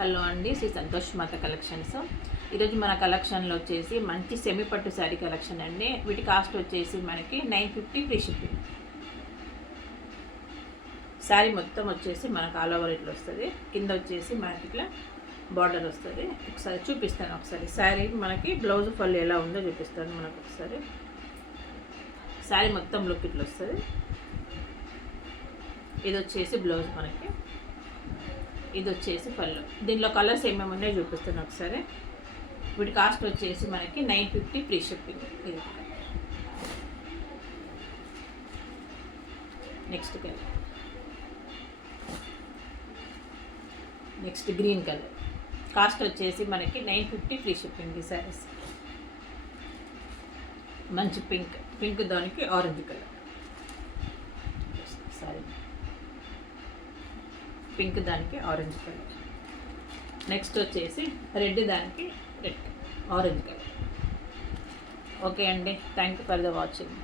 Hello అండి, శ్రీ సంతోష్ మాత collections. ఈరోజు మన కలెక్షన్లో వచ్చేసి మంచి సెమీ పట్టు శారీ కలెక్షన్ అండి. వీటి కాస్ట్ వచ్చేసి మనకి 950 ఫ్రీ షిప్పింగ్. శారీ మొత్తం వచ్చేసి మనకు ఆల్ ఓవర్ ఇట్లా వస్తుంది. కింద వచ్చేసి మనకి ఇట్లా బార్డర్ వస్తుంది. ఒకసారి చూపిస్తాను. ఒకసారి శారీ మనకి బ్లౌజ్ పళ్ళు ఎలా ఉందో చూపిస్తాను. మనకు ఒకసారి శారీ మొత్తం లుక్ ఇట్లా వస్తుంది. ఇది వచ్చేసి బ్లౌజ్ మనకి, ఇది వచ్చేసి పళ్ళు. దీనిలో కలర్స్ ఏమేమి ఉన్నాయో చూపిస్తాను ఒకసారి. వీటి కాస్ట్ వచ్చేసి మనకి 950 ఫ్రీ షిప్పింగ్. ఇది next colour, next green colour. Cost వచ్చేసి మనకి 950 ఫ్రీ షిప్పింగ్. ఈ శారీస్ మంచి పింక్ దానికి ఆరెంజ్ కలర్. సారీ, పింక్ దానికి ఆరెంజ్ కలర్. నెక్స్ట్ వచ్చేసి రెడ్ దానికి రెడ్ ఆరెంజ్ కలర్. ఓకే అండి, thank you for the watching.